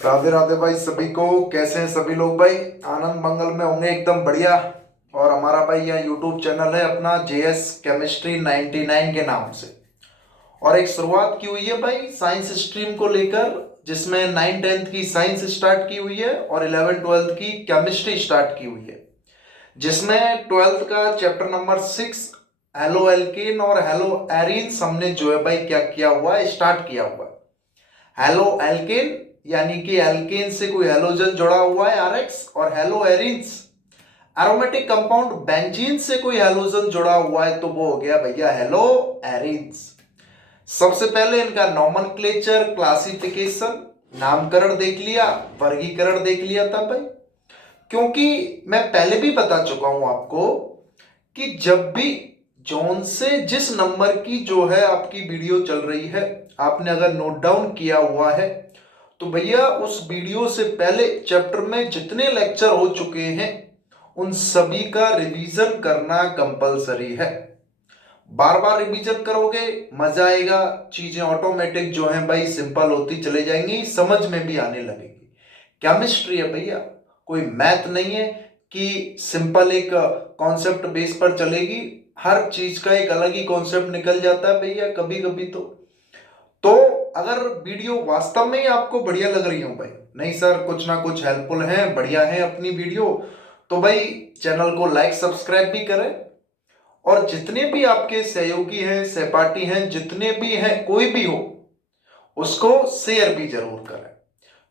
राधे राधे भाई सभी को। कैसे हैं सभी लोग भाई? आनंद मंगल में होंगे एकदम बढ़िया। और हमारा भाई यहाँ यूट्यूब चैनल है अपना जेएस केमिस्ट्री 99 के नाम से। और एक शुरुआत की हुई है भाई साइंस स्ट्रीम को लेकर, जिसमें 9th 10th की साइंस स्टार्ट की हुई है और 11th 12th की केमिस्ट्री स्टार्ट की हुई है। जिसमें 12th का चैप्टर नंबर 6 हेलो एल्केन और हेलो एरीन्स हमने जो है भाई क्या किया हुआ है, स्टार्ट किया हुआ है। हेलो एल्केन यानी कि एल्केन से कोई हेलोजन जुड़ा हुआ है आरएक्स, और hello arenes aromatic compound benzene से कोई हेलोजन जुड़ा हुआ है, तो वो हो गया भैया हेलो एरीन्स। सबसे पहले इनका नॉमेनक्लेचर, क्लासिफिकेशन, नामकरण देख लिया, वर्गीकरण देख लिया था भाई। क्योंकि मैं पहले भी बता चुका हूं आपको कि जब भी जॉन से जिस नंबर की जो है आपकी वीडियो चल रही है, आपने अगर नोट डाउन किया हुआ है, तो भैया उस वीडियो से पहले चैप्टर में जितने लेक्चर हो चुके हैं उन सभी का रिवीजन करना कंपलसरी है। बार बार रिवीजन करोगे मजा आएगा, चीजें ऑटोमेटिक जो है भाई सिंपल होती चले जाएंगी, समझ में भी आने लगेगी। केमिस्ट्री है भैया, कोई मैथ नहीं है कि सिंपल एक कॉन्सेप्ट बेस पर चलेगी। हर चीज का एक अलग ही कॉन्सेप्ट निकल जाता है भैया कभी कभी। तो अगर वीडियो वास्तव में ही आपको बढ़िया लग रही हो भाई, नहीं सर कुछ ना कुछ हेल्पफुल है, बढ़िया है अपनी वीडियो, तो भाई चैनल को लाइक सब्सक्राइब भी करें। और जितने भी आपके सहयोगी हैं, सहपाठी हैं, जितने भी हैं, कोई भी हो, उसको शेयर भी जरूर करें।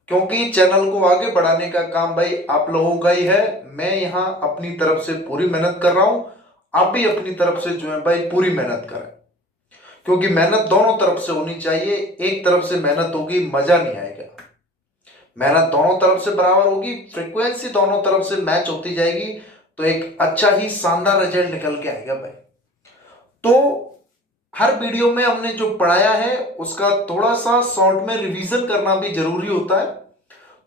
क्योंकि चैनल को आगे बढ़ाने का काम भाई आप लोगों का ही है। मैं यहाँ अपनी तरफ से पूरी मेहनत कर रहा हूं, आप भी अपनी तरफ से जो है भाई पूरी मेहनत करें। क्योंकि मेहनत दोनों तरफ से होनी चाहिए, एक तरफ से मेहनत होगी मजा नहीं आएगा। मेहनत दोनों तरफ से बराबर होगी, फ्रीक्वेंसी दोनों तरफ से मैच होती जाएगी, तो एक अच्छा ही शानदार रिजल्ट निकल के आएगा भाई। तो हर वीडियो में हमने जो पढ़ाया है उसका थोड़ा सा शॉर्ट में रिवीजन करना भी जरूरी होता है।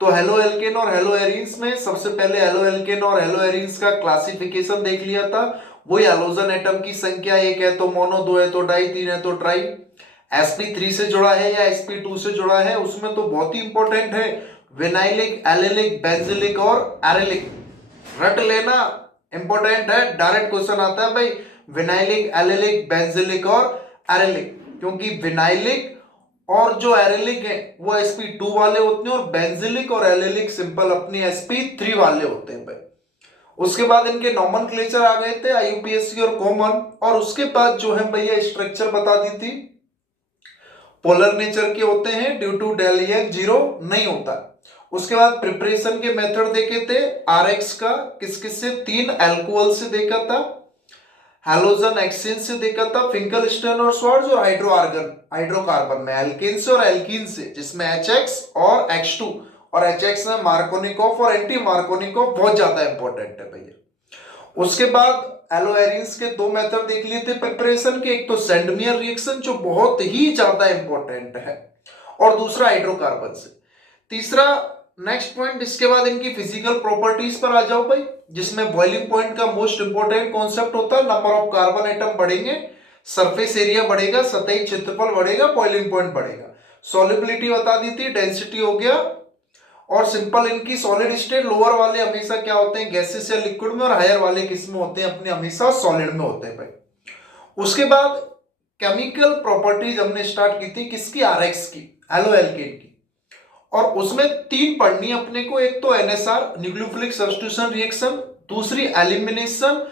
तो हेलो एल्केन और हेलो एरीन्स में सबसे पहले हेलो एल्केन और हेलो एरीन्स का क्लासिफिकेशन देख लिया था। वही हेलोजन एटम की संख्या, एक है तो मोनो, दो है तो डाई, तीन है तो ट्राई, sp3 से जुड़ा है या sp2 से जुड़ा है, उसमें तो बहुत ही इंपॉर्टेंट है विनाइलिक, एलिलिक, बेंजिलिक और एरिलिक। रट लेना, इंपॉर्टेंट है, डायरेक्ट क्वेश्चन आता है भाई। विनाइलिक, एलिलिक, बेंजिलिक और एरिलिक, क्योंकि विनाइलिक और जो एरिलिक है वो sp2 वाले होते हैं, और बेंजिलिक और एलिलिक सिंपल अपनी sp3 वाले होते हैं भाई। उसके बाद इनके नॉमेनक्लेचर आ गए थे आईयूपीएससी और कॉमन, और उसके बाद जो है भैया स्ट्रक्चर बता दी थी। पोलर नेचर के होते हैं, ड्यू टू डेलियन जीरो नहीं होता। उसके बाद प्रिपरेशन के मेथड देखे थे आरएक्स का, किस किस से, 3 एल्कोहल से देखा था, हैलोजन एक्सचेंज से देखा था, फिंकलस्टोन और श्वार्ट्ज, और हाइड्रोकार्बन में एल्केन से और एल्कीन से, जिसमें एचएक्स और एक्स2, और एचएक्स में मार्कोनिकोव और एंटी मार्कोनिकोव बहुत ज्यादा इंपॉर्टेंट है भैया। उसके बाद एलोएरिन्स के दो मेथड देख लिए थे प्रिपरेशन के, एक तो सेंडमियर रिएक्शन जो बहुत ही ज्यादा इंपॉर्टेंट है, और दूसरा हाइड्रोकार्बन से। तीसरा नेक्स्ट पॉइंट, इसके बाद इनकी फिजिकल प्रॉपर्टीज पर आ जाओ भाई, जिसमें बॉइलिंग पॉइंट का मोस्ट इंपॉर्टेंट कॉन्सेप्ट होता है, नंबर ऑफ कार्बन एटम बढ़ेंगे, सरफेस एरिया बढ़ेगा, सतही क्षेत्रफल बढ़ेगा, बॉइलिंग पॉइंट बढ़ेगा। सॉल्युबिलिटी बता दी थी, डेंसिटी हो गया, और सिंपल इनकी सॉलिड स्टेट लोअर वाले हमेशा क्या होते हैं, गैसेस या लिक्विड में, और हायर वाले किस में होते हैं, अपने हमेशा सॉलिड में होते हैं भाई। उसके बाद केमिकल प्रॉपर्टीज हमने स्टार्ट की थी, किसकी, आरएक्स की, हेलो एल्केन की। और उसमें 3 पढ़नी अपने को, एक तो एनएसआर न्यूक्लियोफिलिक सब्स्टिट्यूशन रिएक्शन, दूसरी एलिमिनेशन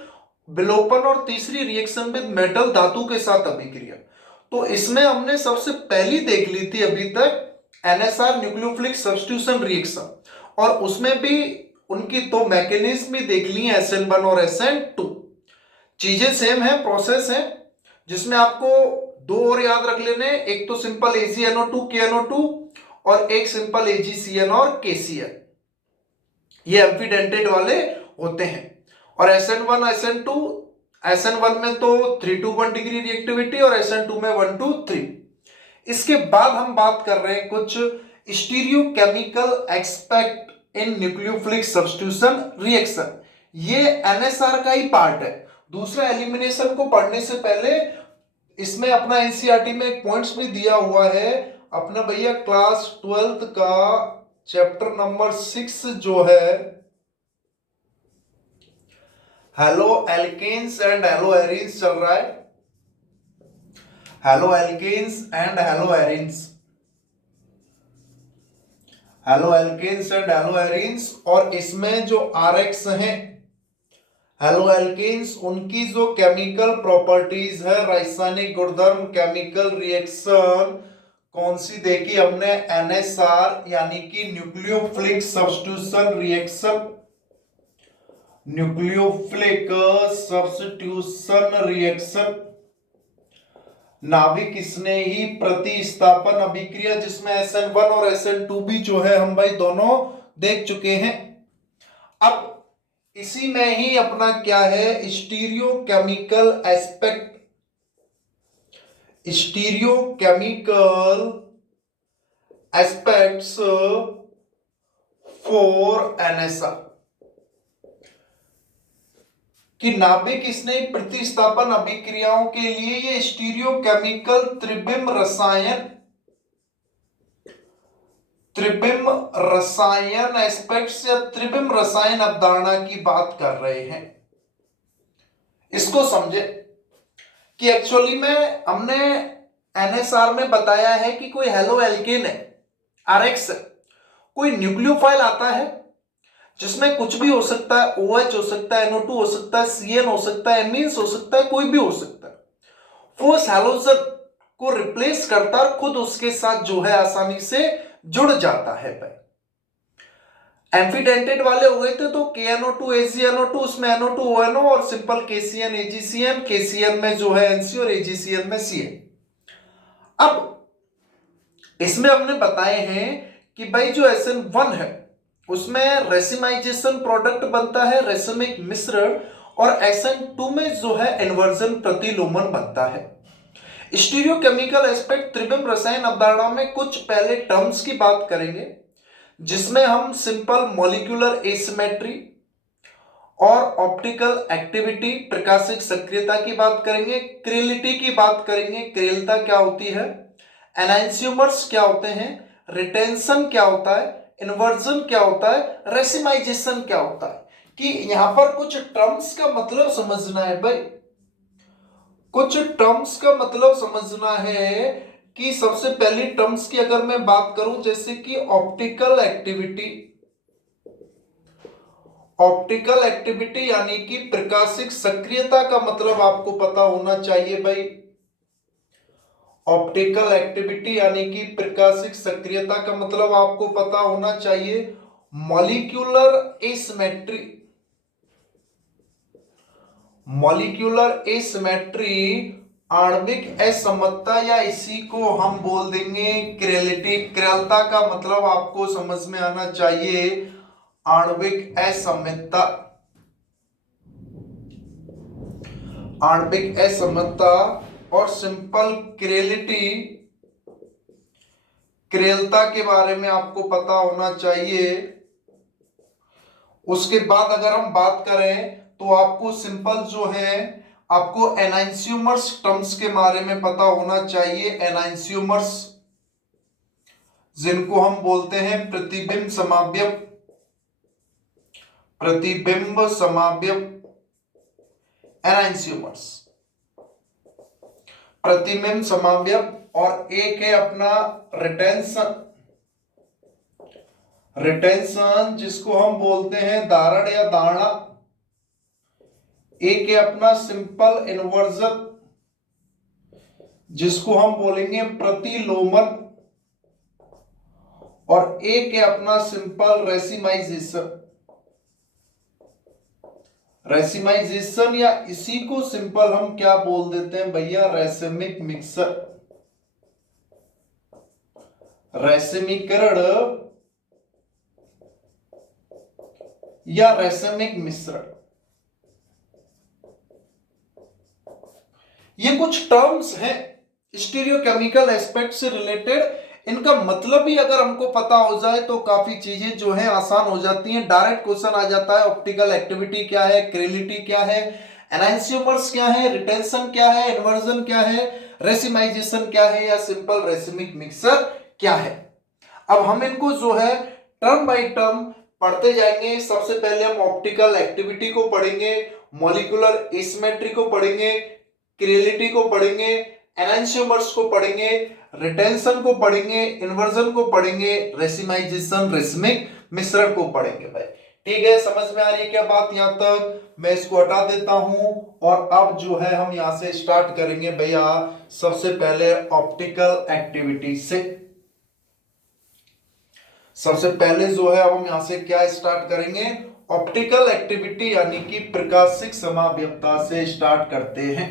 विलोपन, और तीसरी रिएक्शन विद मेटल धातु के साथ अभिक्रिया। तो इसमें हमने सबसे पहली देख ली थी अभी तक एनएसआर न्यूक्लियोफिलिक सब्स्टिट्यूशन रिएक्शन, और उसमें भी उनकी दो मैकेनिज्म भी देख ली है, SN1 और SN2। चीजें सेम है, प्रोसेस है, जिसमें आपको दो और याद रख लेने, एक तो सिंपल AgNO2 KNO2, और एक सिंपल AgCN और KCl, ये एम्फीडेंटेड वाले होते हैं। और SN1 SN2, SN1 में तो 3 to 1 डिग्री रिएक्टिविटी, और SN2 में 1 to 3। इसके बाद हम बात कर रहे हैं कुछ stereochemical expect in nucleophilic substitution reaction, ये एनएसआर का ही पार्ट है। दूसरा एलिमिनेशन को पढ़ने से पहले इसमें अपना एनसीईआरटी में पॉइंट्स भी दिया हुआ है अपना भैया, क्लास 12th का चैप्टर नंबर 6 जो है haloalkanes and haloarenes चल रहा है। Haloalkanes and haloarenes, haloalkanes and haloarenes, और इसमें जो आरएक्स हैं हेलो एल्केन्स, उनकी जो केमिकल प्रॉपर्टीज है, रासायनिक गुणधर्म, केमिकल रिएक्शन कौन सी देखी हमने, एनएसआर यानी कि nucleophilic substitution reaction, nucleophilic substitution reaction, नाभिक स्नेही प्रतिस्थापन अभिक्रिया जिसमें SN1 और SN2 भी जो है हम भाई दोनों देख चुके हैं। अब इसी में ही अपना क्या है, stereo chemical aspect, stereo chemical aspects for NSR कि नाभिक स्नेही प्रतिस्थापन अभिक्रियाओं के लिए ये स्टीरियो केमिकल त्रिबिम रसायन एस्पेक्ट्स या त्रिबिम रसायन अवधारणा की बात कर रहे हैं। इसको समझे कि एक्चुअली में हमने एनएसआर में बताया है कि कोई हेलो एल्केन है, आरएक्स है, कोई न्यूक्लियोफाइल आता है जिसमें कुछ भी हो सकता है, OH हो सकता है, NO2 हो सकता है, CN हो सकता है, एमीन्स हो सकता है, कोई भी हो सकता है। वो उस हैलोजन को रिप्लेस करता है, खुद उसके साथ जो है आसानी से जुड़ जाता है। एम्फीडेंटेड वाले हो गए थे तो KNO2 AgNO2, उसमें NO2 ONO और सिंपल KCN AgCN, KCN में जो है NC और AgCN में CN। अब इसमें हमने बताए हैं कि भाई जो SN1 है उसमें रेसिमाइजेशन प्रोडक्ट बनता है, रेसिमिक मिश्रण, और SN2 में जो है इन्वर्जन प्रतिलोमन बनता है। स्टीरियोकेमिकल एस्पेक्ट त्रिविम रसायन अवधारणा में कुछ पहले टर्म्स की बात करेंगे जिसमें हम सिंपल मॉलिक्यूलर एसिमेट्री और ऑप्टिकल एक्टिविटी, प्रकाशिक सक्रियता की बात करेंगे, क्रियलिटी की बात करेंगे, क्रियलता क्या होती है, एनांसियोमर्स क्या होते हैं, रिटेंशन क्या होता है, इन्वर्जन क्या होता है, रेसिमाइजेशन क्या होता है। कि यहां पर कुछ टर्म्स का मतलब समझना है भाई, कुछ टर्म्स का मतलब समझना है कि सबसे पहली टर्म्स की अगर मैं बात करूं जैसे कि ऑप्टिकल एक्टिविटी, ऑप्टिकल एक्टिविटी यानी कि प्रकाशिक सक्रियता का मतलब आपको पता होना चाहिए भाई। ऑप्टिकल एक्टिविटी यानी कि प्रकाशिक सक्रियता का मतलब आपको पता होना चाहिए। मॉलिक्यूलर एसिमेट्री, मॉलिक्यूलर एसिमेट्री आणविक असमता या इसी को हम बोल देंगे क्रियलिटी, क्रियलता का मतलब आपको समझ में आना चाहिए आणविक असमता, आणविक असमता, और सिंपल क्रियलिटी, क्रियलता के बारे में आपको पता होना चाहिए। उसके बाद अगर हम बात करें तो आपको सिंपल जो है आपको एनांसियोमर्स टर्म्स के बारे में पता होना चाहिए। एनांसियोमर्स जिनको हम बोलते हैं प्रतिबिंब समावयव, प्रतिबिंब समावयव एनांसियोमर्स, प्रतिबिंब समावयव। और एक है अपना रिटेंशन, रिटेंशन जिसको हम बोलते हैं धारण या धारणा। एक है अपना सिंपल इन्वर्जन जिसको हम बोलेंगे प्रतिलोमन, और एक है अपना सिंपल रेसिमाइजेशन, रेसिमाइजेशन या इसी को सिंपल हम क्या बोल देते हैं भैया, रेसिमिक मिक्सर, रेसिमीकरण या रेसिमिक मिश्रण। ये कुछ टर्म्स हैं स्टीरियोकेमिकल एस्पेक्ट से रिलेटेड। इनका मतलब भी अगर हमको पता हो जाए तो काफी चीजें जो है आसान हो जाती हैं। डायरेक्ट क्वेश्चन आ जाता है ऑप्टिकल एक्टिविटी क्या है, क्रियलिटी क्या है, एनांसियोमर्स क्या है, रिटेंशन क्या है, इन्वर्जन क्या है, रेसिमाइजेशन क्या है, या सिंपल रेसिमिक मिक्सर क्या है। अब हम इनको जो है टर्म बाय टर्म पढ़ते जाएंगे। सबसे पहले हम ऑप्टिकल एक्टिविटी को पढ़ेंगे, मॉलिक्यूलर एसिमेट्री को पढ़ेंगे, क्रिएलिटी को पढ़ेंगे, एनहांसमेंट्स को पढ़ेंगे, रिटेंशन को पढ़ेंगे, इन्वर्जन को पढ़ेंगे, रेसिमाइजेशन रेसिमिक मिश्रण को पढ़ेंगे भाई। ठीक है, समझ में आ रही है क्या बात? यहां तक मैं इसको हटा देता हूं और अब जो है हम यहां से स्टार्ट करेंगे भैया सबसे पहले ऑप्टिकल एक्टिविटी से। सबसे पहले जो है अब हम यहां से क्या स्टार्ट करेंगे? ऑप्टिकल एक्टिविटी यानी कि प्रकाशिक समाव्यवता से स्टार्ट करते हैं।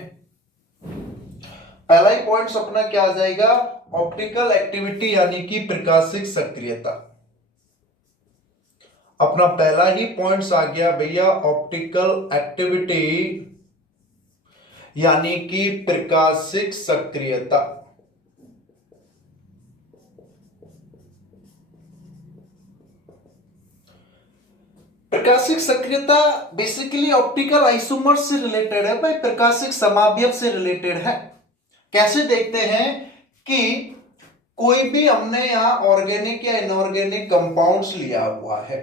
पहला ही पॉइंट अपना क्या आ जाएगा? ऑप्टिकल एक्टिविटी यानी कि प्रकाशिक सक्रियता। अपना पहला ही पॉइंट्स आ गया भैया ऑप्टिकल एक्टिविटी यानी कि प्रकाशिक सक्रियता। प्रकाशिक सक्रियता बेसिकली ऑप्टिकल आइसोमर्स से रिलेटेड है भाई, प्रकाशिक समावयव से रिलेटेड है। कैसे देखते हैं कि कोई भी हमने यहां ऑर्गेनिक या इनऑर्गेनिक कंपाउंड्स लिया हुआ है,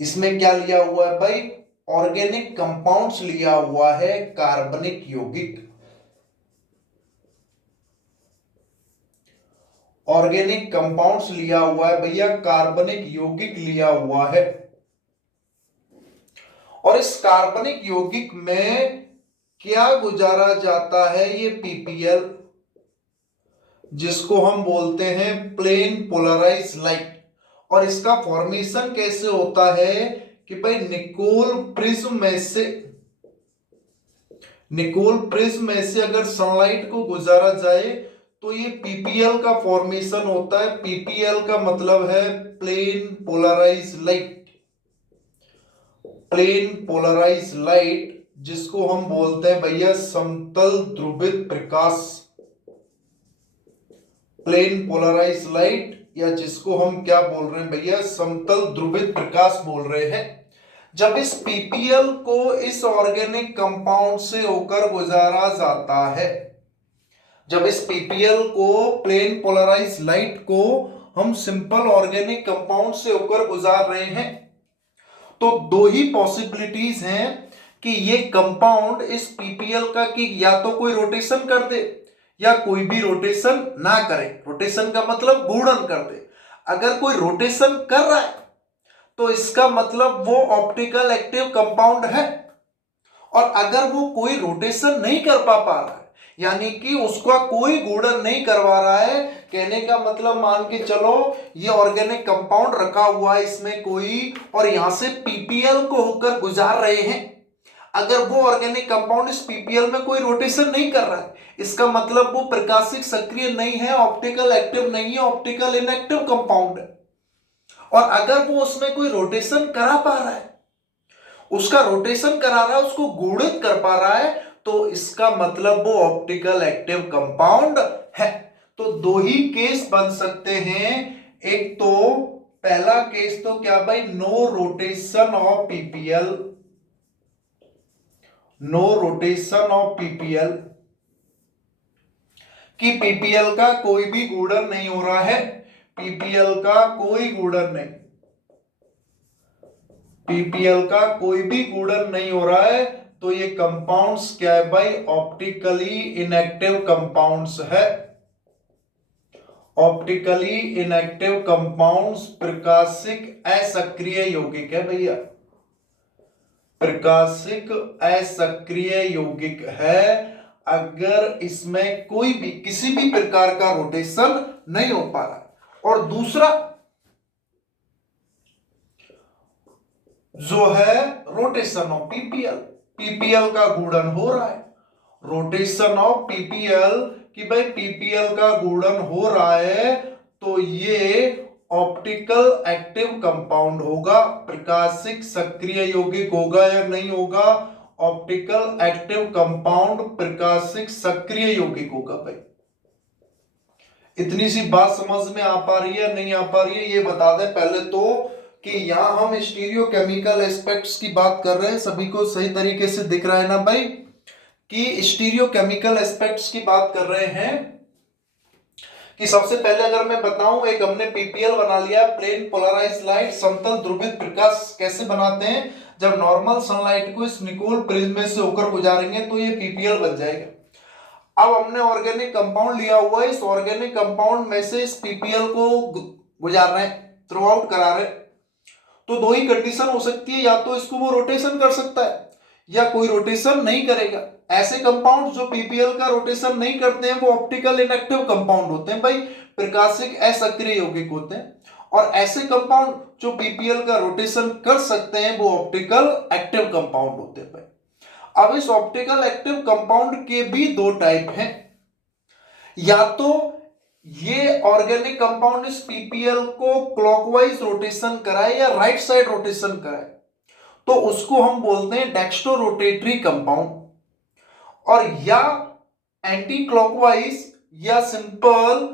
इसमें क्या लिया हुआ है भाई? ऑर्गेनिक कंपाउंड्स लिया हुआ है, कार्बनिक यौगिक। ऑर्गेनिक कंपाउंड्स लिया हुआ है भैया, कार्बनिक यौगिक लिया हुआ है। और इस कार्बनिक यौगिक में क्या गुजारा जाता है? ये पीपीएल, जिसको हम बोलते हैं प्लेन पोलराइज लाइट। और इसका फॉर्मेशन कैसे होता है कि भाई निकोल प्रिज्म में से अगर सनलाइट को गुजारा जाए तो ये पीपीएल का फॉर्मेशन होता है। पीपीएल का मतलब है plane polarise light. Plane polarise light जिसको हम बोलते हैं भैया समतल ध्रुवित प्रकाश। प्लेन पोलराइज लाइट या जिसको हम क्या बोल रहे हैं भैया? समतल ध्रुवित प्रकाश बोल रहे हैं। जब इस पीपीएल को इस ऑर्गेनिक कंपाउंड से होकर गुजारा जाता है, जब इस पीपीएल को प्लेन पोलराइज लाइट को हम सिंपल ऑर्गेनिक कंपाउंड से होकर गुजार रहे हैं, तो दो ही पॉसिबिलिटीज हैं कि ये कंपाउंड इस पीपीएल का कि या तो कोई रोटेशन कर दे या कोई भी रोटेशन ना करे। रोटेशन का मतलब घूर्णन कर दे। अगर कोई रोटेशन कर रहा है तो इसका मतलब वो ऑप्टिकल एक्टिव कंपाउंड है, और अगर वो कोई रोटेशन नहीं कर पा रहा है यानी कि उसका कोई घूर्णन नहीं करवा रहा है, कहने का मतलब मान के चलो ये ऑर्गेनिक कंपाउंड रखा हुआ है इसमें कोई, और यहां से पीपीएल को होकर गुजार रहे हैं, अगर वो ऑर्गेनिक कंपाउंड इस पीपीएल में कोई रोटेशन नहीं कर रहा है, इसका मतलब वो प्रकाशिक सक्रिय नहीं है, ऑप्टिकल एक्टिव नहीं है, ऑप्टिकल इनएक्टिव कंपाउंड है। और अगर वो उसमें कोई रोटेशन करा पा रहा है, उसका रोटेशन करा रहा है, उसको गुणित कर पा रहा है, तो इसका मतलब वो ऑप्टिकल एक्टिव कंपाउंड है। तो दो ही केस बन सकते हैं। एक तो पहला केस तो क्या भाई? No rotation of PPL. No rotation of PPL कि पीपीएल का कोई भी घूर्णन नहीं हो रहा है। पीपीएल का कोई घूर्णन नहीं, पीपीएल का कोई भी घूर्णन नहीं हो रहा है, तो ये कंपाउंड्स क्या है भाई? ऑप्टिकली इनएक्टिव कंपाउंड्स है। ऑप्टिकली इनएक्टिव कंपाउंड्स प्रकाशिक असक्रिय यौगिक है भैया, प्रकाशिक असक्रिय यौगिक है। अगर इसमें कोई भी किसी भी प्रकार का रोटेशन नहीं हो पा रहा। और दूसरा जो है रोटेशन ऑफ पीपीएल, पीपीएल का घूर्णन हो रहा है। रोटेशन ऑफ पीपीएल कि भाई पीपीएल का घूर्णन हो रहा है, तो ये ऑप्टिकल एक्टिव कंपाउंड होगा, प्रकाशिक सक्रिय यौगिक होगा या नहीं होगा? ऑप्टिकल एक्टिव कंपाउंड प्रकाशिक सक्रिय यौगिक होगा भाई। इतनी सी बात समझ में आ पा रही है नहीं आ पा रही है ये बता दें पहले तो कि यहां हम स्टीरियो केमिकल एस्पेक्ट्स की बात कर रहे हैं। सभी को सही तरीके से दिख रहा है ना भाई कि स्टीरियो केमिकल एस्पेक्ट्स की बात कर रहे हैं कि सबसे पहले अगर मैं बताऊं, एक हमने पीपीएल बना लिया, प्लेन पोलराइज लाइट, समतल ध्रुवित प्रकाश। कैसे बनाते हैं, जब नॉर्मल सनलाइट को इस निकोल प्रिज्म से होकर गुजारेंगे तो ये पीपीएल बन जाएगा। अब हमने ऑर्गेनिक कंपाउंड लिया हुआ है, इस ऑर्गेनिक कंपाउंड में से इस पीपीएल को गुजार रहे हैं, थ्रू आउट करा रहे हैं। तो दो ही कंडीशन हो सकती है, या तो इसको वो रोटेशन कर सकता है या कोई रोटेशन नहीं करेगा। ऐसे कंपाउंड जो पीपीएल का रोटेशन नहीं करते हैं वो ऑप्टिकल इनएक्टिव कंपाउंड होते हैं भाई, प्रकाशिक असक्रिय यौगिक होते हैं। और ऐसे कंपाउंड जो पीपीएल का रोटेशन कर सकते हैं वो ऑप्टिकल एक्टिव कंपाउंड होते हैं भाई। अब इस ऑप्टिकल एक्टिव कंपाउंड के भी दो टाइप हैं, या तो ये ऑर्गेनिक कंपाउंड इस पीपीएल को क्लॉकवाइज रोटेशन कराए या राइट साइड रोटेशन कराए, तो उसको हम बोलते हैं डेक्स्ट्रो रोटेटरी कंपाउंड। और या एंटी क्लॉकवाइज या simple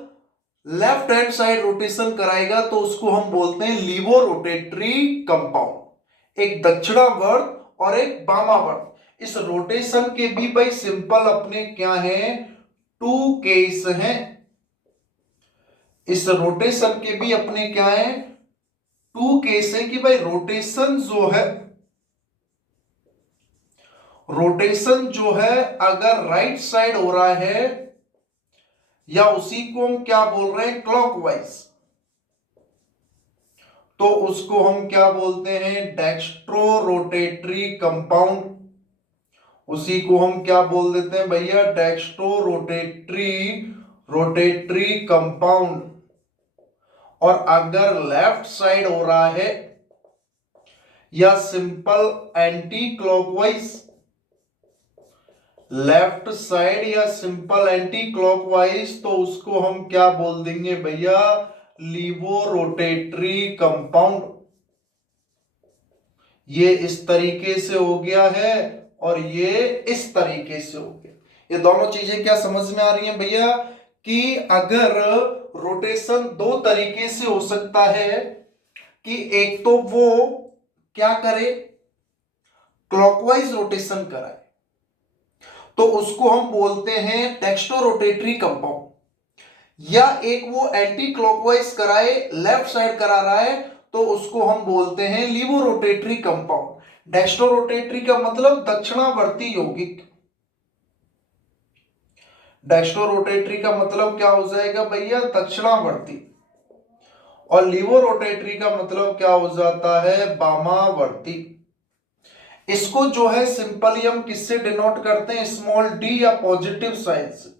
left hand side rotation कराएगा तो उसको हम बोलते हैं लीवो रोटेटरी कंपाउंड। एक दक्षिणावर्त और एक वामावर्त। इस रोटेशन के भी भाई सिंपल अपने क्या है, टू केस हैं। इस रोटेशन के भी अपने क्या है, टू केस है कि भाई रोटेशन जो है अगर राइट साइड हो रहा है या उसी को हम क्या बोल रहे हैं क्लॉकवाइज, तो उसको हम क्या बोलते हैं डेक्स्ट्रो रोटेटरी कंपाउंड। उसी को हम क्या बोल देते हैं भैया, डेक्स्ट्रो रोटेटरी कंपाउंड। और अगर लेफ्ट साइड हो रहा है या simple anti clockwise, left side या सिंपल एंटी क्लॉकवाइज, तो उसको हम क्या बोल देंगे भैया, लीवो रोटेटरी कंपाउंड। ये इस तरीके से हो गया है और ये इस तरीके से हो गया। ये दोनों चीजें क्या समझ में आ रही हैं भैया, कि अगर रोटेशन दो तरीके से हो सकता है, कि एक तो वो क्या करे, क्लॉकवाइज रोटेशन कराए, तो उसको हम बोलते हैं डेक्स्ट्रो रोटेटरी कंपाउंड। या एक वो एंटी क्लॉकवाइज कराए, लेफ्ट साइड करा रहा है, तो उसको हम बोलते हैं laevo rotatory compound. Dextro rotatory का मतलब दक्षिणावर्ती यौगिक। डेक्स्ट्रो रोटेटरी का मतलब क्या हो जाएगा भैया, दक्षिणावर्ती। और लीवो रोटेटरी का मतलब क्या हो जाता है, वामावर्ती। इसको जो है सिंपली हम किससे डिनोट करते हैं, स्मॉल डी या पॉजिटिव साइन से।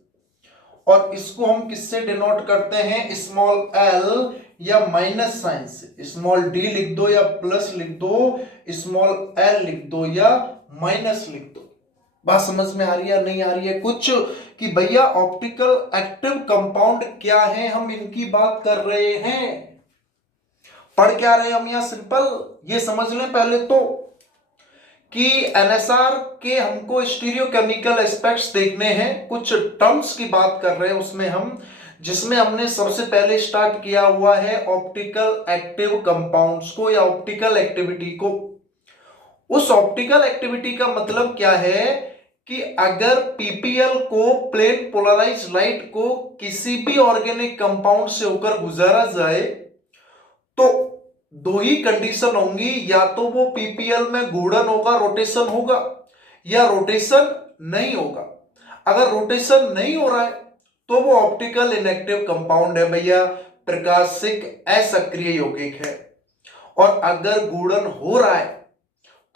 और इसको हम किससे डिनोट करते हैं, स्मॉल एल या माइनस साइन से। स्मॉल डी लिख दो या प्लस लिख दो, स्मॉल एल लिख दो या माइनस लिख दो। बात समझ में आ रही है नहीं आ रही है कुछ, कि भैया ऑप्टिकल एक्टिव कंपाउंड क्या है, हम इनकी बात कर रहे हैं। पढ़ क्या रहे हैं हम यहां, सिंपल ये समझ लें पहले तो, कि एनएसआर के हमको स्टीरियोकेमिकल एस्पेक्ट्स देखने हैं। कुछ टर्म्स की बात कर रहे हैं उसमें हम, जिसमें हमने सबसे पहले स्टार्ट किया हुआ है ऑप्टिकल एक्टिव कंपाउंड्स को या ऑप्टिकल एक्टिविटी को। उस ऑप्टिकल एक्टिविटी का मतलब क्या है, कि अगर पीपीएल को, प्लेन पोलराइज लाइट को, किसी भी ऑर्गेनिक कंपाउंड से होकर गुजारा जाए तो दो ही कंडीशन होंगी, या तो वो पीपीएल में घूर्णन होगा, रोटेशन होगा, या रोटेशन नहीं होगा। अगर रोटेशन नहीं हो रहा है तो वो ऑप्टिकल इनएक्टिव कंपाउंड है भैया, प्रकाशिक असक्रिय यौगिक है। और अगर घूर्णन हो रहा है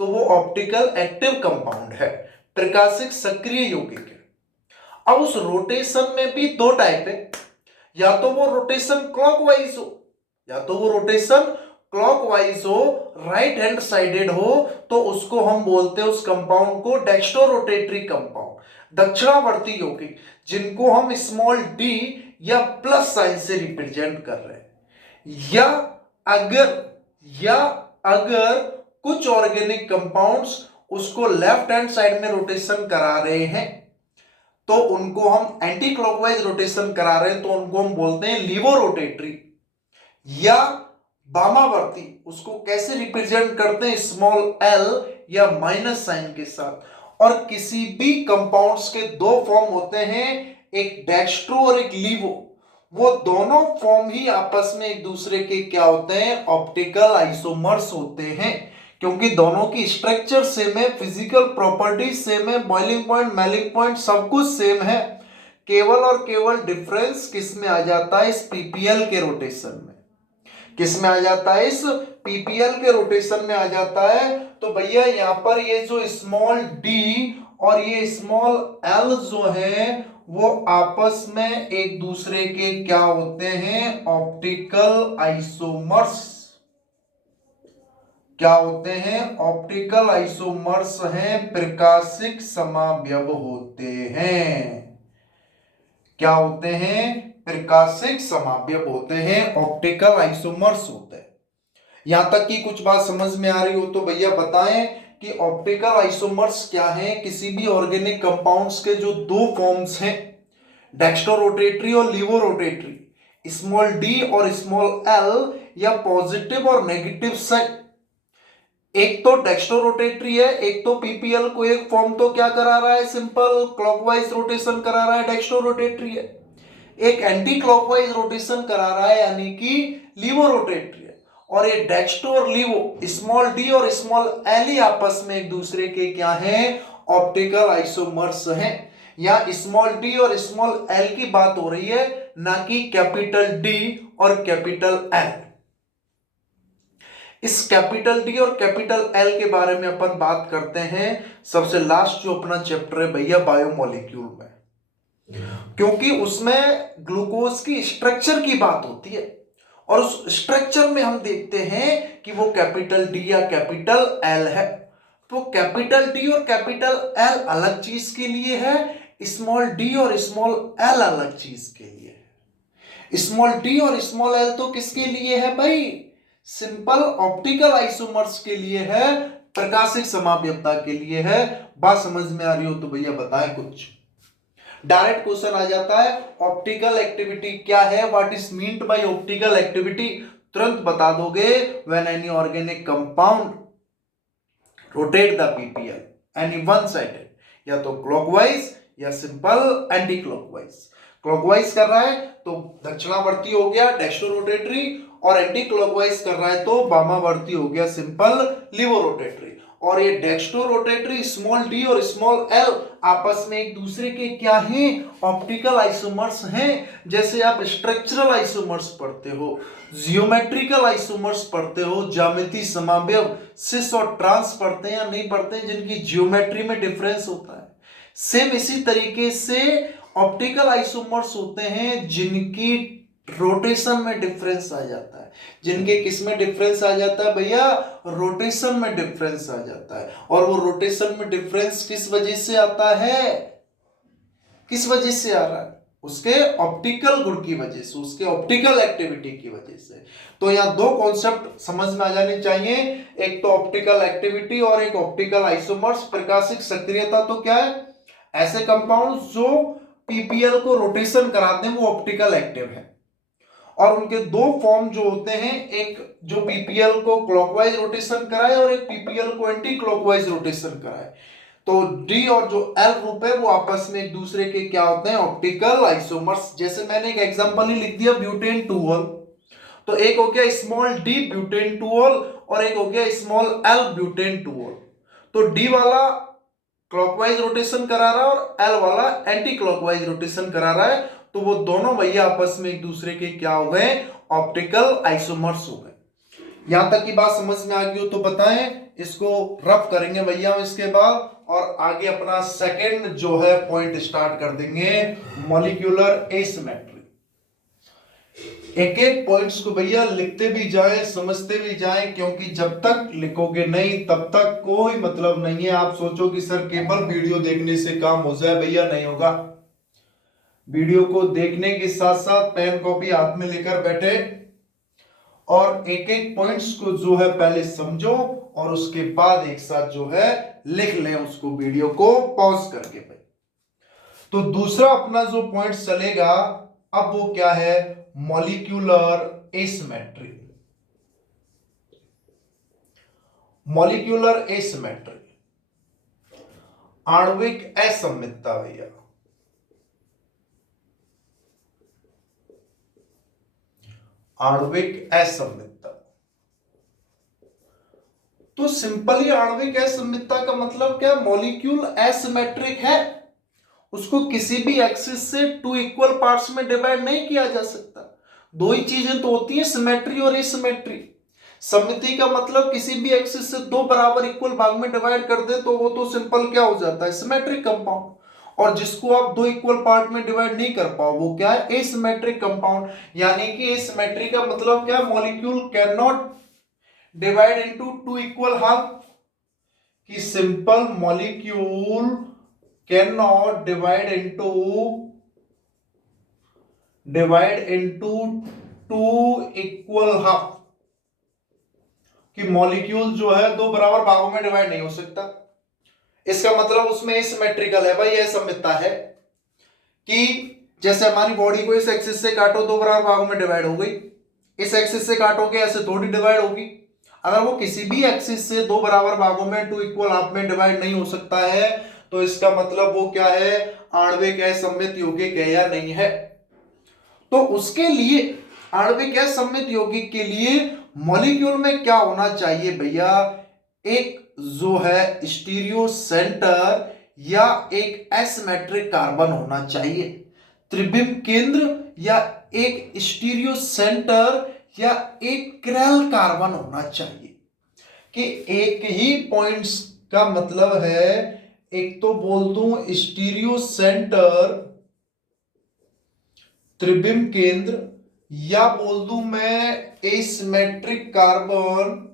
तो वो ऑप्टिकल एक्टिव कंपाउंड है, प्रकाशिक सक्रिय यौगिक है। अब उस रोटेशन में भी दो टाइप है, या तो वो रोटेशन क्लॉकवाइज हो, या तो वो रोटेशन क्लॉकवाइज हो, राइट हैंड साइडेड हो, तो उसको हम बोलते हैं उस कंपाउंड को डेक्स्ट्रो रोटेटरी कंपाउंड, दक्षिणावर्ती यौगिक, जिनको हम स्मॉल डी या प्लस साइन से रिप्रेजेंट कर रहे हैं। या अगर कुछ ऑर्गेनिक कंपाउंड्स उसको लेफ्ट हैंड साइड में रोटेशन करा रहे हैं, तो उनको हम एंटी क्लॉकवाइज रोटेशन करा रहे हैं तो उनको हम बोलते हैं लीवो रोटेटरी या वामावर्ती। उसको कैसे रिप्रेजेंट करते हैं, स्मॉल एल या माइनस साइन के साथ। और किसी भी कंपाउंड्स के दो फॉर्म होते हैं, एक डेक्स्ट्रो और एक लीवो। वो दोनों फॉर्म ही आपस में एक दूसरे के क्या होते हैं, ऑप्टिकल आइसोमर्स होते हैं, क्योंकि दोनों की स्ट्रक्चर सेम है, फिजिकल प्रॉपर्टीज सेम है, बॉइलिंग पॉइंट, मेल्टिंग पॉइंट सब कुछ सेम है। केवल और केवल डिफरेंस किस में आ जाता है, इस पीपीएल के रोटेशन में। किस में आ जाता है, इस पीपीएल के रोटेशन में आ जाता है। तो भैया यहां पर ये जो स्मॉल डी और ये स्मॉल एल जो है वो आपस में एक दूसरे के क्या होते हैं, ऑप्टिकल आइसोमर्स। क्या होते हैं, ऑप्टिकल आइसोमर्स हैं, प्रकाशिक समावयव होते हैं। क्या होते हैं, प्रकाशिक समावयव होते हैं, ऑप्टिकल आइसोमर्स होते हैं। यहां तक कि कुछ बात समझ में आ रही हो तो भैया बताएं कि ऑप्टिकल आइसोमर्स क्या हैं। किसी भी ऑर्गेनिक कंपाउंड्स के जो दो फॉर्म्स हैं, डेक्स्ट्रोरोटेटरी और लीवोरोटेटरी, स्मॉल डी और स्मॉल एल, या पॉजिटिव और नेगेटिव साइड, एक तो डेक्स्ट्रोरोटेटरी है, एक तो पीपीएल को एक फॉर्म तो क्या करा रहा है, सिंपल क्लॉकवाइज रोटेशन करा रहा है, डेक्स्ट्रोरोटेटरी है। एक एंटी क्लॉकवाइज रोटेशन करा रहा है, यानी कि लीवोरोटेटरी है। और ये डेक्स्ट्रो और लीवो, स्मॉल डी और स्मॉल एल ही आपस में एक दूसरे के क्या हैं, ऑप्टिकल आइसोमर्स हैं। या स्मॉल डी और स्मॉल एल की बात हो रही है, ना कि कैपिटल डी और कैपिटल एल। इस कैपिटल डी और कैपिटल एल के बारे में अपन बात करते हैं सबसे लास्ट जो अपना चैप्टर है भैया, बायोमोलिक्यूल में, क्योंकि उसमें ग्लूकोज की स्ट्रक्चर की बात होती है। और उस स्ट्रक्चर में हम देखते हैं कि वो कैपिटल डी या कैपिटल एल है। तो कैपिटल डी और कैपिटल एल अलग चीज के लिए है, स्मॉल डी और स्मॉल एल अलग चीज के लिए है। स्मॉल डी और स्मॉल एल तो किसके लिए है भाई, सिंपल ऑप्टिकल आइसोमर्स के लिए है, प्रकाशिक समावयवता के लिए है। बात समझ में आ रही हो तो भैया बताएं कुछ। डायरेक्ट क्वेश्चन आ जाता है, ऑप्टिकल एक्टिविटी क्या है, what is meant by optical activity, तुरंत बता दोगे। When any organic compound rotate the PPL any one sided, या तो क्लॉकवाइज या सिंपल एंटी क्लॉकवाइज। क्लॉकवाइज कर रहा है तो दक्षिणावर्ती हो गया डेक्स्ट्रोरोटेटरी, और एंटी क्लॉकवाइज कर रहा है तो वामावर्ती हो गया सिंपल लीवोरोटेटरी। और ये डेक्स्ट्रोरोटेटरी स्मॉल डी और स्मॉल एल आपस में एक दूसरे के क्या हैं, ऑप्टिकल आइसोमर्स हैं। जैसे आप स्ट्रक्चरल आइसोमर्स पढ़ते हो, जियोमेट्रिकल आइसोमर्स पढ़ते हो, ज्यामिति समावयव, सिस और ट्रांस पढ़ते हैं या नहीं पढ़ते हैं, जिनकी जियोमेट्री में डिफरेंस होता है। सेम इसी तरीके से ऑप्टिकल आइसोमर्स होते हैं जिनकी रोटेशन में डिफरेंस आ जाता है। जिनके किस में डिफरेंस आ जाता है भैया, रोटेशन में डिफरेंस आ जाता है। और वो रोटेशन में डिफरेंस किस वजह से आता है, किस वजह से आ रहा है, उसके ऑप्टिकल गुण की वजह से, उसके ऑप्टिकल एक्टिविटी की वजह से। तो यहाँ दो कॉन्सेप्ट समझ में आ जाने चाहिए, एक तो ऑप्टिकल एक्टिविटी और एक ऑप्टिकल आइसोमर्स। प्रकाशिक सक्रियता तो क्या है, ऐसे कंपाउंड्स जो पीपीएल को रोटेशन कराते हैं वो ऑप्टिकल एक्टिव है। और उनके दो फॉर्म जो होते हैं, एक जो पीपीएल को क्लॉकवाइज रोटेशन कराए और एक पीपीएल को एंटी क्लॉकवाइज रोटेशन कराए। तो डी और जो एल ग्रुप है वो आपस में एक दूसरे के क्या होते हैं, ऑप्टिकल आइसोमर्स। जैसे मैंने एक एग्जांपल ही लिख दिया, ब्यूटेन 2 तो एक हो गया स्मॉल डी ब्यूटेन 2 और एक हो गया स्मॉल एल ब्यूटेन 2। तो डी वाला क्लॉकवाइज रोटेशन करा रहा है और एल वाला एंटी क्लॉकवाइज रोटेशन करा रहा है। तो वो दोनों भैया आपस में एक दूसरे के क्या हो गए, ऑप्टिकल आइसोमर्स हो गए। यहां तक की बात समझ में आ गई हो तो बताएं, इसको रफ करेंगे भैया इसके बाद, और आगे अपना सेकंड जो है पॉइंट स्टार्ट कर देंगे, मॉलिक्यूलर एसिमेट्री। एक एक पॉइंट्स को भैया लिखते भी जाएं, समझते भी जाएं, क्योंकि जब तक लिखोगे नहीं तब तक कोई मतलब नहीं है। आप सोचो कि सर केवल वीडियो देखने से काम हो जाए, भैया नहीं होगा। वीडियो को देखने के साथ साथ पेन कॉपी हाथ में लेकर बैठे और एक एक पॉइंट्स को जो है पहले समझो और उसके बाद एक साथ जो है लिख लें उसको, वीडियो को पॉज करके भाई। तो दूसरा अपना जो पॉइंट चलेगा अब वो क्या है, मॉलिक्यूलर एसिमेट्री। मॉलिक्यूलर एसिमेट्री, आणविक असममितता भैया। आणविक असममितता। तो सिंपली आणविक असममितता का मतलब क्या, मॉलिक्यूल एसिमेट्रिक है, उसको किसी भी एक्सिस से टू इक्वल पार्ट्स में डिवाइड नहीं किया जा सकता। दो ही चीजें तो होती है, सिमेट्री और एसिमेट्री। सममिति का मतलब किसी भी एक्सिस से दो बराबर इक्वल भाग में डिवाइड कर दे तो वो तो सिंपल क्या हो जाता है, सिमेट्रिक कंपाउंड। और जिसको आप दो इक्वल पार्ट में डिवाइड नहीं कर पाओ वो क्या है, एसिमेट्रिक कंपाउंड। यानी कि एसिमेट्री का मतलब क्या, molecule can not divide into two equal half, कि simple molecule can not divide into two equal half, कि मॉलिक्यूल जो है दो बराबर भागों में डिवाइड नहीं हो सकता। इसका मतलब उसमें एसिमेट्रिकल है भाई, असममितता है। कि जैसे हमारी बॉडी को इस एक्सिस से काटो दो बराबर भागों में डिवाइड हो गई, इस एक्सिस से काटोगे ऐसे थोड़ी डिवाइड होगी। अगर वो किसी भी एक्सिस से दो बराबर भागों में टू इक्वल हाफ में डिवाइड नहीं हो सकता है तो इसका मतलब वो क्या है, आणविक असममित यौगिक है या नहीं है। तो उसके लिए आणविक असममित यौगिक के लिए मॉलिक्यूल में क्या होना चाहिए भैया, एक जो है स्टीरियो सेंटर या एक एसिमेट्रिक कार्बन होना चाहिए, त्रिविम केंद्र या एक स्टीरियो सेंटर या एक किरेल कार्बन होना चाहिए। कि एक ही पॉइंट्स का मतलब है, एक तो बोल दूं स्टीरियो सेंटर त्रिविम केंद्र, या बोल दूं मैं एसिमेट्रिक कार्बन,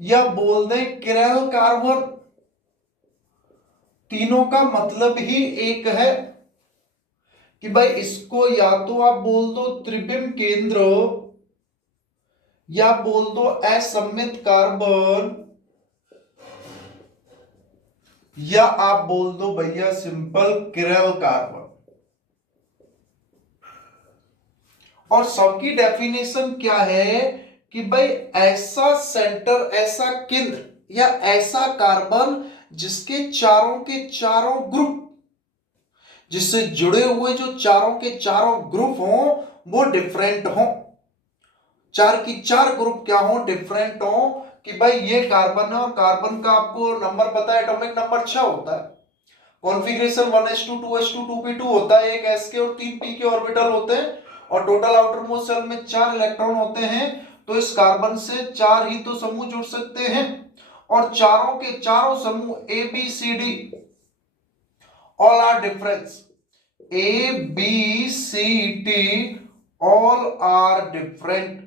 या बोल दें किरेल कार्बन। तीनों का मतलब ही एक है कि भाई इसको या तो आप बोल दो त्रिविम केंद्र या बोल दो असममित कार्बन, या आप बोल दो भैया सिंपल किरेल कार्बन। और सबकी डेफिनेशन क्या है कि भाई ऐसा सेंटर, ऐसा केंद्र या ऐसा कार्बन जिसके चारों के चारों ग्रुप, जिससे जुड़े हुए जो चारों के चारों ग्रुप हों वो डिफरेंट हों, चार की चार ग्रुप क्या हो, डिफरेंट हो। कि भाई ये कार्बन है और कार्बन का आपको नंबर पता है, एटॉमिक नंबर 6 होता है, कॉन्फ़िगरेशन 1s2 2s2 2p2 होता है, एक s के और 3 p के ऑर्बिटल होते हैं, और टोटल आउटर मोस्ट शेल में 4 इलेक्ट्रॉन होते हैं। तो इस कार्बन से 4 ही तो समूह जुड़ सकते हैं, और चारों के चारों समूह A B C D all are difference, A B C D all are different,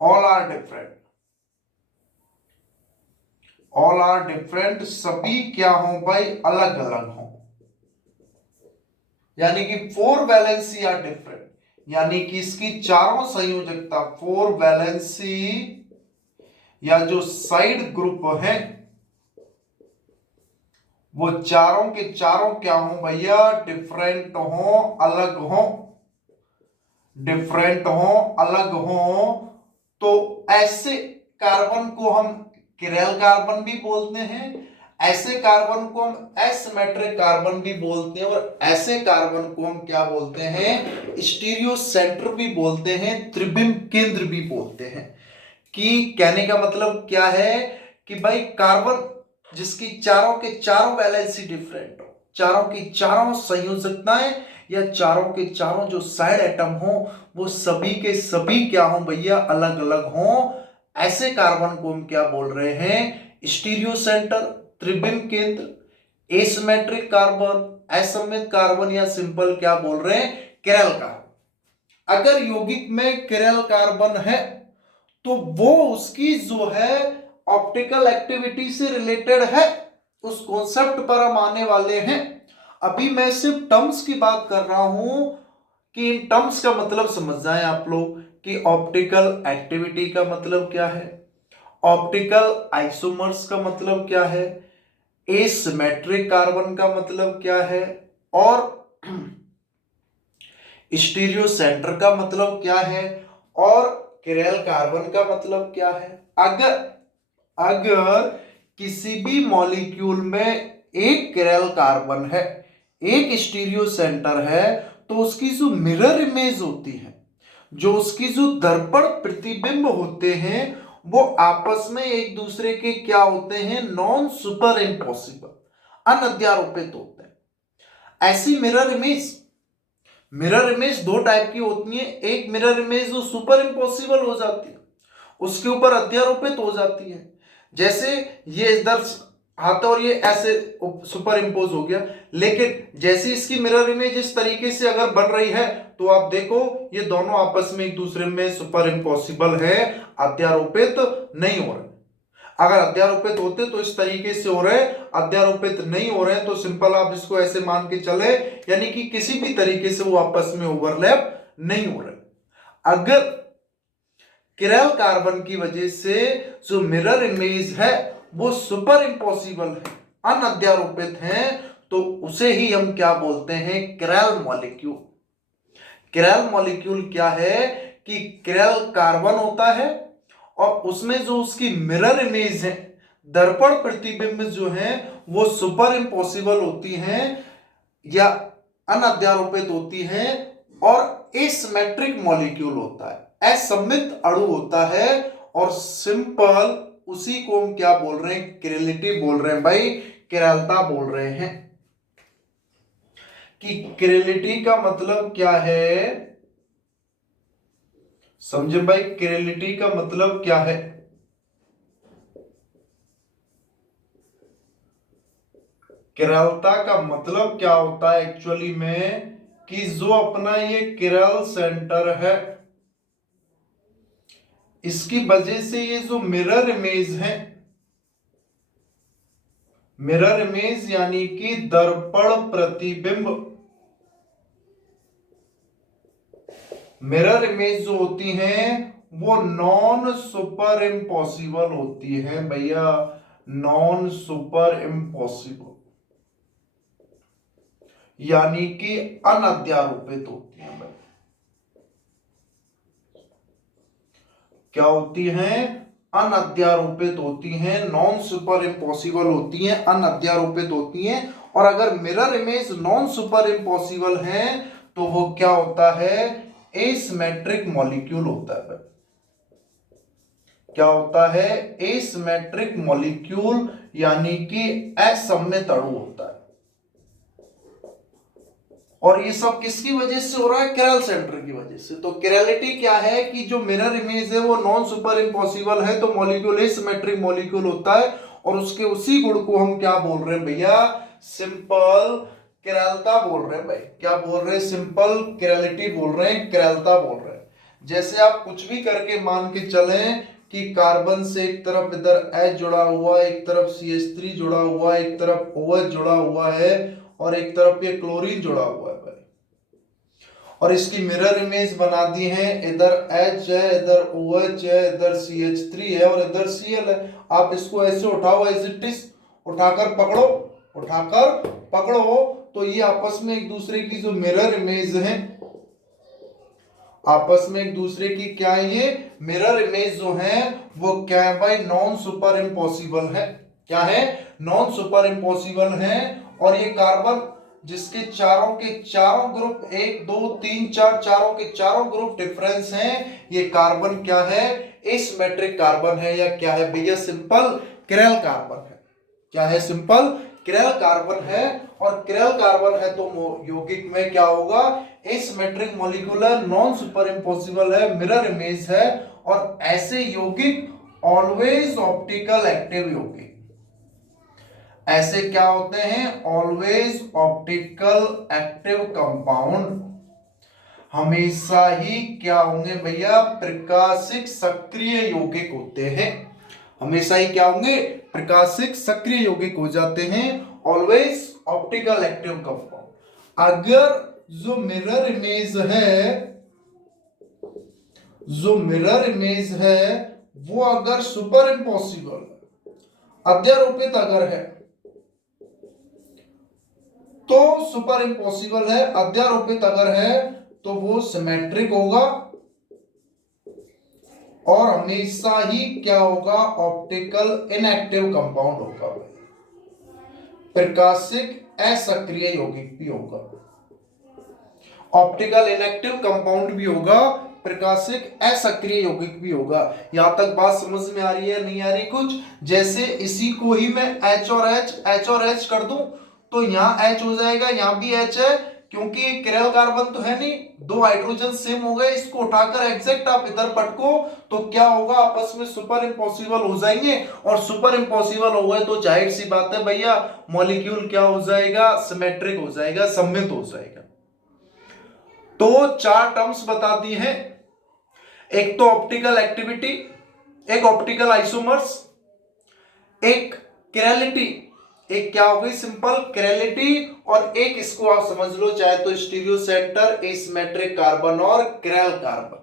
all are different, all are different, सभी क्या हो भाई, अलग अलग हो। यानी कि 4 वैलेंसी आर डिफरेंट, यानी कि इसकी चारों संयोजकता 4 वैलेंसी या जो साइड ग्रुप है वो चारों के चारों क्या हो भैया, डिफरेंट हो, अलग हो, डिफरेंट हो, अलग हो। तो ऐसे कार्बन को हम किरेल कार्बन भी बोलते हैं, ऐसे कार्बन को हम एसिमेट्रिक कार्बन भी बोलते हैं, और ऐसे कार्बन को हम क्या बोलते हैं, स्टीरियो सेंटर भी बोलते हैं, त्रिविम केंद्र भी बोलते हैं। कि कहने का मतलब क्या है कि भाई कार्बन जिसकी चारों के चारों वैलेंसी डिफरेंट हो, चारों की चारों संयोजकताएं या चारों के चारों जो साइड एटम हो वो सभी के सभी क्या हो भैया, अलग अलग हो। ऐसे कार्बन को हम क्या बोल रहे हैं, स्टीरियो सेंटर, त्रिविम केंद्र, एसिमेट्रिक कार्बन, असममित कार्बन, या सिंपल क्या बोल रहे हैं, किरेल कार्बन। अगर यौगिक में किरेल कार्बन है तो वो उसकी जो है ऑप्टिकल एक्टिविटी से रिलेटेड है, उस कॉन्सेप्ट पर हम आने वाले हैं। अभी मैं सिर्फ टर्म्स की बात कर रहा हूं कि इन टर्म्स का मतलब समझ जाएं आप लोग कि ऑप्टिकल एक्टिविटी का मतलब क्या है, ऑप्टिकल आइसोमर्स का मतलब क्या है, एसिमेट्रिक कार्बन का मतलब क्या है, और स्टीरियो सेंटर का मतलब क्या है, और किरेल कार्बन का मतलब क्या है। अगर अगर किसी भी मॉलिक्यूल में एक किरल कार्बन है, एक स्टीरियो सेंटर है, तो उसकी जो मिरर इमेज होती है, जो उसकी जो दर्पण प्रतिबिंब होते हैं, वो आपस में एक दूसरे के क्या होते हैं, नॉन सुपर इम्पॉसिबल, अनअध्यारोपित होते हैं। ऐसी मिरर इमेज दो टाइप की होती है। एक मिरर इमेज जो सुपर इम्पॉसिबल हो जाती है, उसके ऊपर अध्यारोपित हो जाती है, जैसे ये इधर आता और ये ऐसे सुपर इम्पोज हो गया। लेकिन जैसे इसकी मिरर इमेज इस तरीके से अगर बन रही है, तो आप देखो ये दोनों आपस में एक दूसरे में सुपर इम्पॉसिबल है, अध्यारोपित नहीं हो रहे। अगर अध्यारोपित होते तो इस तरीके से हो रहे, अध्यारोपित नहीं हो रहे तो सिंपल आप इसको ऐसे मान के चले, यानी कि किसी भी तरीके से वो आपस में ओवरलैप नहीं हो रहे। अगर किरल कार्बन की वजह से जो मिरर इमेज है वो सुपर इम्पॉसिबल है, अनअध्यारोपित है, तो उसे ही हम क्या बोलते हैं, किरल मॉलिक्यूल। किरल मॉलिक्यूल क्या है कि किरल कार्बन होता है और उसमें जो उसकी मिरर इमेज है, दर्पण प्रतिबिंब जो है, वो सुपर इम्पॉसिबल होती हैं या अनअध्यारोपित होती हैं, और एसिमेट्रिक मॉलिक्यूल होता है, असममित अणु होता है। और सिंपल उसी को हम क्या बोल रहे हैं, किरलिटी बोल रहे हैं भाई, किरलता बोल रहे हैं। कि किरलिटी का मतलब क्या है, समझे भाई, किरलिटी का मतलब क्या है। किरलता का मतलब क्या होता है एक्चुअली में, कि जो अपना ये किरल सेंटर है, इसकी वजह से ये जो मिरर इमेज है, मिरर इमेज यानी कि दर्पण प्रतिबिंब, मिरर इमेज जो होती हैं वो नॉन सुपर इम्पॉसिबल होती है भैया, नॉन सुपर इम्पॉसिबल, यानी कि अनअध्यारोपित होती है भाई। क्या होती हैं, अनअध्यारोपित होती हैं, नॉन सुपर इम्पॉसिबल होती हैं, अनअध्यारोपित होती हैं। और अगर mirror image non super impossible है तो वो क्या होता है, एसिमेट्रिक मॉलिक्यूल होता है। क्या होता है, एसिमेट्रिक मॉलिक्यूल, यानी कि असममित अणु होता है। और ये सब किसकी वजह से हो रहा है, किरल सेंटर की वजह से। तो किरलिटी क्या है कि जो मिरर इमेज है वो नॉन सुपर इम्पॉसिबल है, तो मॉलिक्यूल एसिमेट्रिक मॉलिक्यूल होता है। और उसके उसी गुण को हम क्या बोल रहे हैं भैया, सिंपल किरलता बोल रहे हैं भाई। क्या बोल रहे हैं, सिंपल किरलिटी बोल रहे हैं, किरलता बोल रहे हैं। जैसे आप कुछ भी करके मान के चलें कि कार्बन से एक तरफ इधर H जुड़ा हुआ है, एक तरफ CH3 जुड़ा हुआ है, एक तरफ OH जुड़ा हुआ है, और एक तरफ ये क्लोरीन जुड़ा हुआ है भाई। और इसकी मिरर इमेज बना दी है, इधर H है, इधर OH है, इधर CH3 है और इधर Cl है। आप इसको ऐसे उठाओ, एज इट इज उठाकर पकड़ो, उठाकर पकड़ो, तो ये आपस में एक दूसरे की जो मिरर इमेज है, आपस में एक दूसरे की क्या है, ये मिरर इमेज जो है वो क्या है भाई, नॉन सुपर इम्पॉसिबल है। क्या है, नॉन सुपर इम्पॉसिबल है। और ये कार्बन जिसके चारों के चारों ग्रुप, 1 2 3 4, चारों के चारों ग्रुप डिफरेंस हैं, ये कार्बन क्या है, एसिमेट्रिक कार्बन है, या क्या है भैया, सिंपल किरल कार्बन है। क्या है, सिंपल किरल कार्बन है। और किरल कार्बन है तो यौगिक में क्या होगा, asymmetric molecular, non super impossible है, मिरर इमेज है। और ऐसे यौगिक ऑलवेज ऑप्टिकल एक्टिव यौगिक, ऐसे क्या होते हैं, ऑलवेज ऑप्टिकल एक्टिव कंपाउंड, हमेशा ही क्या होंगे भैया, प्रकाशिक सक्रिय यौगिक होते हैं। हमेशा ही क्या होंगे, प्रकाशिक सक्रिय यौगिक हो जाते हैं, ऑलवेज ऑप्टिकल एक्टिव कंपाउंड। अगर जो मिरर इमेज है, जो मिरर इमेज है वो अगर सुपर इम्पॉसिबल, अध्यारोपित अगर है, तो सुपर इम्पॉसिबल है, अध्यारोपित अगर है तो वो सिमेट्रिक होगा, और हमेशा ही क्या होगा, ऑप्टिकल इनएक्टिव कंपाउंड होगा। प्रकाशिक असक्रिय यौगिक भी होगा। ऑप्टिकल इनएक्टिव कंपाउंड भी होगा, प्रकाशिक असक्रिय यौगिक भी होगा। यहां तक बात समझ में आ रही है नहीं आ रही कुछ? जैसे इसी को ही मैं H और H कर दूं तो यहाँ H हो जाएगा, यहाँ भी H है, क्योंकि किरल कार्बन तो है नहीं, दो हाइड्रोजन सेम हो गए, इसको उठाकर एग्जैक्ट आप इधर पटको तो क्या होगा, आपस में सुपर इम्पॉसिबल हो जाएंगे, और सुपर इम्पॉसिबल हो गए तो जाहिर सी बात है भैया मॉलिक्यूल क्या हो जाएगा, सिमेट्रिक हो जाएगा, सममित हो जाएगा। तो चार टर्म्स बता दी हैं, एक तो ऑप्टिकल एक्टिविटी, एक ऑप्टिकल आइसोमर्स, एक किरलिटी, एक क्या हो गई सिंपल किरलिटी, और एक इसको आप समझ लो चाहे तो स्टीरियो सेंटर, एसिमेट्रिक कार्बन और किरल कार्बन।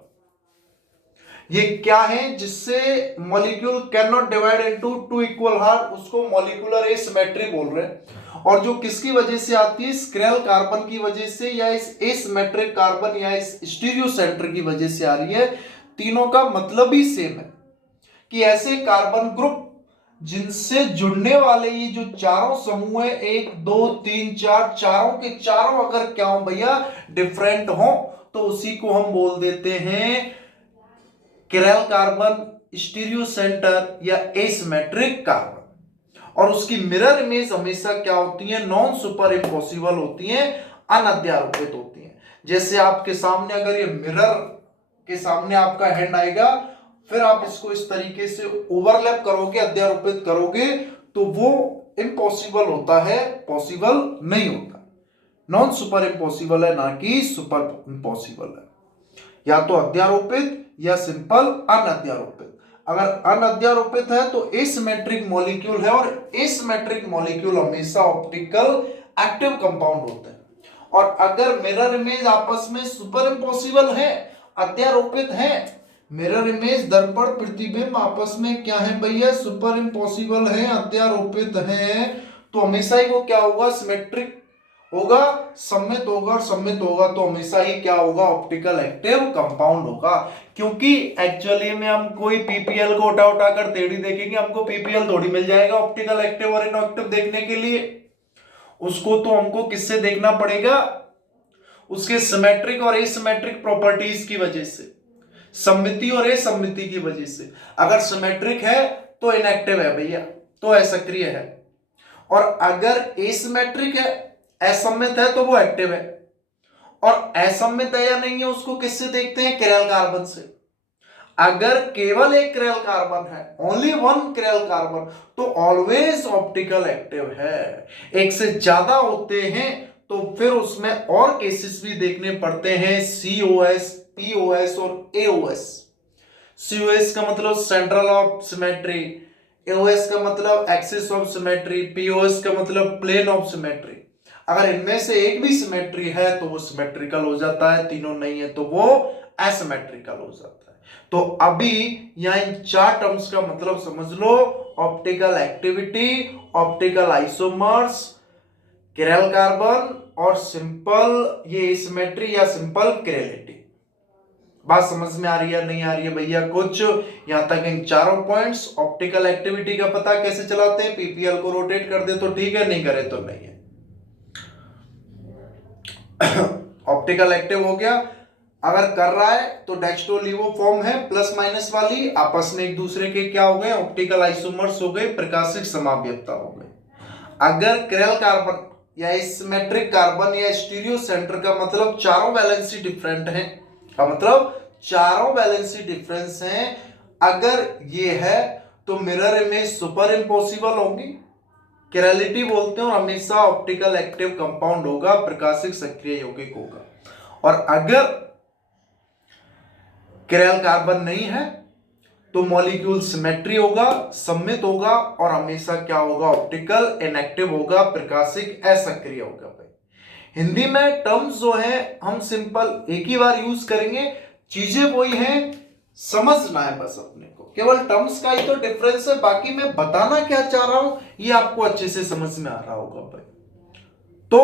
ये क्या है जिससे molecule can not divide into two equal half, उसको मॉलिक्यूलर एसिमेट्री बोल रहे हैं। और जो किसकी वजह से आती है, स्क्रेल कार्बन की वजह से, या इस एसिमेट्रिक कार्बन या इस स्टीरियो सेंटर की वजह से आ रही है। तीनों का मतलब ही सेम है कि ऐसे कार्बन ग्रुप जिनसे जुड़ने वाले ये जो चारों समूह है, 1 2 3 4, चारों के चारों अगर क्या हो भैया डिफरेंट हो तो उसी को हम बोल देते हैं किरल कार्बन, स्टीरियो सेंटर या एसिमेट्रिक कार्बन। और उसकी मिरर इमेज हमेशा क्या होती है, नॉन सुपर इम्पॉसिबल होती है, अनअध्यारोपित होती है। जैसे आपके सामने अगर ये मिरर के सामने आपका हैंड आएगा, फिर आप इसको इस तरीके से ओवरलैप करोगे, अध्यारोपित करोगे, तो वो इम्पॉसिबल होता है, पॉसिबल नहीं होता। नॉन सुपर इम्पॉसिबल है, ना कि सुपर इम्पॉसिबल है। या तो अध्यारोपित या सिंपल अनअध्यारोपित। अगर अनअध्यारोपित है तो एसिमेट्रिक मॉलिक्यूल है, और एसिमेट्रिक मॉलिक्यूल हमेशा ऑप्टिकल एक्टिव कंपाउंड होते हैं। और अगर मिरर इमेज आपस में सुपर इम्पॉसिबल है, अध्यारोपित है, मिरर इमेज दर्पण प्रतिबिंब आपस में क्या है भैया, सुपर इम्पॉसिबल है, अध्यारोपित है, तो हमेशा ही वो क्या होगा, सिमेट्रिक होगा, सममित होगा, और सममित होगा तो हमेशा ही क्या होगा, ऑप्टिकल एक्टिव कंपाउंड होगा। क्योंकि एक्चुअली में हम कोई पीपीएल को उठा उठा कर टेढ़ी देखेंगे, हमको पीपीएल थोड़ी मिल जाएगा ऑप्टिकल एक्टिव और इनएक्टिव देखने के लिए। उसको तो हमको किससे देखना पड़ेगा, उसके सिमेट्रिक और एसिमेट्रिक प्रॉपर्टीज की वजह से, सममिति और असममिति की वजह से। अगर सिमेट्रिक है तो इनएक्टिव है भैया, तो असक्रिय है, और अगर एसिमेट्रिक है, असममित है, तो वो एक्टिव है। और असममित है या नहीं है उसको किससे देखते हैं, किरल कार्बन से। अगर केवल एक किरल कार्बन है, ओनली वन किरल कार्बन, तो ऑलवेज ऑप्टिकल एक्टिव है। एक से ज्यादा होते हैं तो फिर उसमें और केसेस भी देखने पड़ते हैं, COS, POS और AOS। COS का मतलब सेंट्रल ऑफ सिमेट्री, AOS का मतलब एक्सिस ऑफ सिमेट्री, POS का मतलब प्लेन ऑफ सिमेट्री। अगर इनमें से एक भी सिमेट्री है तो वो सिमेट्रिकल हो जाता है, तीनों नहीं है तो वो एसिमेट्रिकल हो जाता है। तो अभी यहां इन चार टर्म्स का मतलब समझ लो, optical activity, optical isomers, chiral carbon, और सिंपल ये एसिमेट्री या सिंपल किरलिटी। बात समझ में आ रही है नहीं आ रही है भैया कुछ? यहां तक इन चारों पॉइंट्स। ऑप्टिकल एक्टिविटी का पता कैसे चलाते हैं, पीपीएल को रोटेट कर दे तो ठीक है, नहीं करे तो नहीं है। ऑप्टिकल एक्टिव हो गया, अगर कर रहा है तो डेक्स्ट्रोलिवो फॉर्म है प्लस माइनस वाली, आपस में एक दूसरे के क्या हो गए, ऑप्टिकल आइसोमर्स हो गए, प्रकाशिक समाव्यता हो गए। अगर किरल कार्बन या एसिमेट्रिक कार्बन या स्टीरियो सेंटर का मतलब चारों वैलेंसी डिफरेंट है, का मतलब चारों वैलेंसी डिफरेंस हैं, अगर ये है तो मिरर इमेज सुपर इम्पॉसिबल होगी, किरलिटी बोलते हैं, और हमेशा ऑप्टिकल एक्टिव कंपाउंड होगा, प्रकाशिक सक्रिय यौगिक होगा। और अगर किरल कार्बन नहीं है तो मॉलिक्यूल सिमेट्री होगा, सममित होगा, और हमेशा क्या होगा, ऑप्टिकल इनएक्टिव होगा, प्रकाशिक असक्रिय होगा। भाई हिंदी में टर्म्स जो है हम सिंपल एक ही बार यूज करेंगे, चीजें वही हैं, समझना है बस अपने को, केवल टर्म्स का ही तो डिफरेंस है, बाकी मैं बताना क्या चाह रहा हूं ये आपको अच्छे से समझ में आ रहा होगा भाई। तो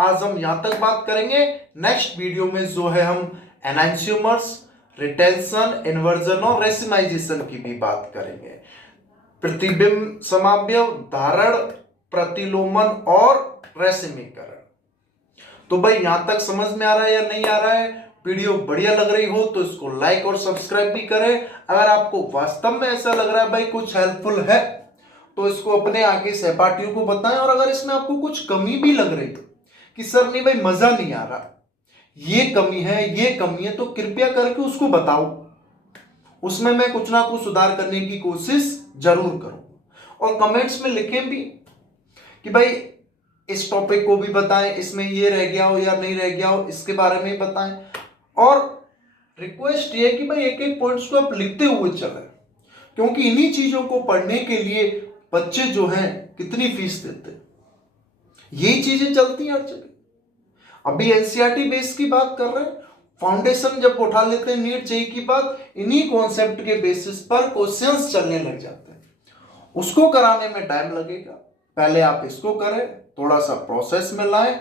आज हम यहां तक बात करेंगे, नेक्स्ट वीडियो में जो है हम एनांशियोमर्स, रिटेंशन, इन्वर्जन और रेसिमाइजेशन की भी बात करेंगे। प्रतिबिंब समाव्यव, धारण, प्रतिलोमन और रेसिमीकरण। तो भाई यहां तक समझ में आ रहा है या नहीं आ रहा है? वीडियो बढ़िया लग रही हो तो इसको लाइक और सब्सक्राइब भी करें। अगर आपको वास्तव में ऐसा लग रहा है भाई कुछ हेल्पफुल है तो इसको अपने आगे सहपाठियों को बताएं। और अगर इसमें आपको कुछ कमी भी लग रही कि सर नहीं भाई मजा नहीं आ रहा, ये कमी है ये कमी है, तो कृपया करके उसको बताओ, उसमें मैं कुछ ना कुछ सुधार करने की कोशिश जरूर करूं। और कमेंट्स में लिखें भी कि भाई इस टॉपिक को भी बताएं, इसमें ये रह गया हो या नहीं रह गया हो इसके बारे में बताएं। और रिक्वेस्ट ये है कि भाई एक एक पॉइंट्स को आप लिखते हुए चलें, क्योंकि इन्हीं चीजों को पढ़ने के लिए बच्चे जो हैं कितनी फीस देते हैं, यही चीजें चलती हैं हर जगह। अभी एनसीईआरटी बेस की बात कर रहे हैं, फाउंडेशन जब उठा लेते हैं नीट जेईई की बात, इन्हीं कॉन्सेप्ट के बेसिस पर क्वेश्चंस चलने लग जाते हैं। उसको कराने में टाइम लगेगा, पहले आप इसको करें, थोड़ा सा प्रोसेस में लाएं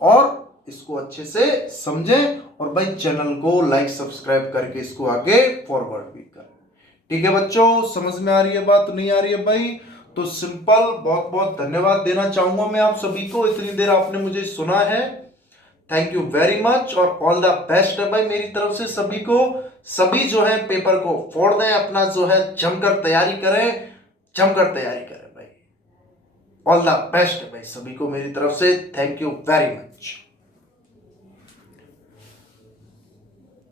और इसको अच्छे से समझें। और भाई चैनल को लाइक सब्सक्राइब करके इसको आगे फॉरवर्ड भी करें। ठीक है बच्चों, समझ में आ रही है बात? नहीं आ रही है भाई तो सिंपल बहुत बहुत धन्यवाद देना चाहूंगा मैं आप सभी को, इतनी देर आपने मुझे सुना है। थैंक यू वेरी मच और ऑल द बेस्ट है भाई मेरी तरफ से सभी को। सभी जो है पेपर को फोड़ दें, अपना जो है जमकर तैयारी करें, जमकर तैयारी करें भाई। ऑल द बेस्ट है भाई सभी को मेरी तरफ से। Thank you very much.